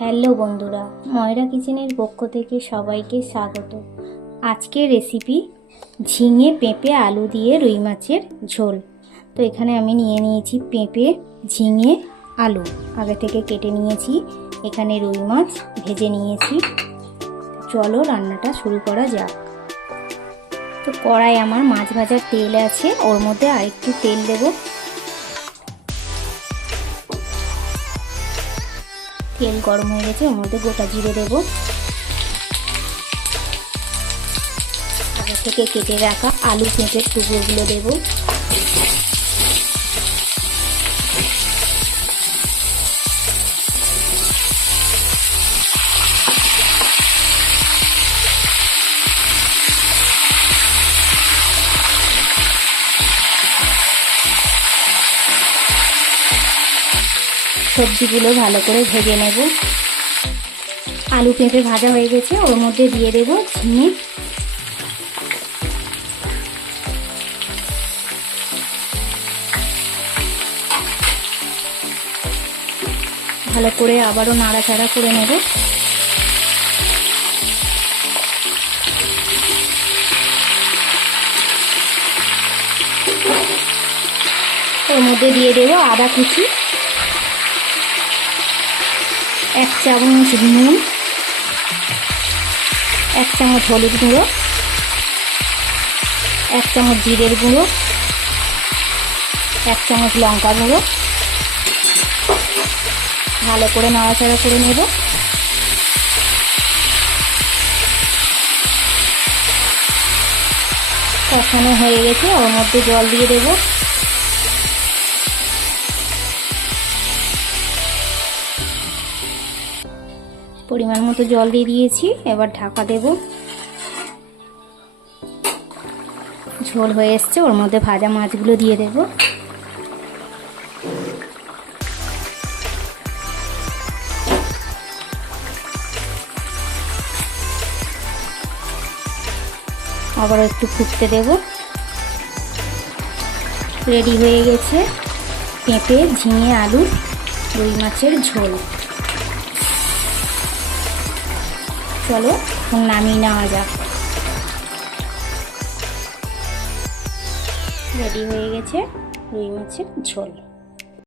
Hello বন্ধুরা, ময়রা কিচেনের পক্ষ থেকে সবাইকে স্বাগত। আজকের রেসিপি ঝিঙে পেঁপে আলু দিয়ে রুই মাছের ঝোল। তো এখানে আমি নিয়ে নিয়েছি পেঁপে, ঝিঙে, আলু আগে থেকে কেটে নিয়েছি। এখানে রুই মাছ ভেজে নিয়েছি। চলো রান্নাটা শুরু করা যাক। তো কড়াই আমার মাছ ভাজার তেল আছে, ওর মধ্যে আরেকটু তেল দেবো। তেল গরম হয়ে গেছে, ওর মধ্যে গোটা জিরে দেবো। আগে থেকে কেটে রাখা আলু পেঁপের টুকরোগুলো দেবো। সবজিগুলো ভালো করে ভেজে নেব। আলু পেঁপে ভাজা হয়ে গেছে, ওর মধ্যে দিয়ে দেবো ঝিঙে। ভালো করে আবারও নাড়াচাড়া করে নেব। ওর মধ্যে দিয়ে দেবো আদা কুচি, 1 চামচ নুন, 1 চামচ হলুদ গুঁড়ো, 1 চামচ জিরের গুঁড়ো, 1 চামচ লঙ্কা গুঁড়ো। ভালো করে নাড়াচাড়া করে নেব। কষানো হয়ে গেছে, ওর মধ্যে জল দিয়ে দেব। পরিমাণ মতো জল দিয়ে দিয়েছি, এবার ঢাকা দেব। ঝোল হয়ে এসছে, ওর মধ্যে ভাজা মাছগুলো দিয়ে দেব। আবার একটু ফুটতে দেব। রেডি হয়ে গেছে পেঁপে, ঝিঙে, আলু, রুই মাছের ঝোল। চলো এখন নামিয়ে নেওয়া যাক। রেডি হয়ে গেছে রুই মাছের ঝোল।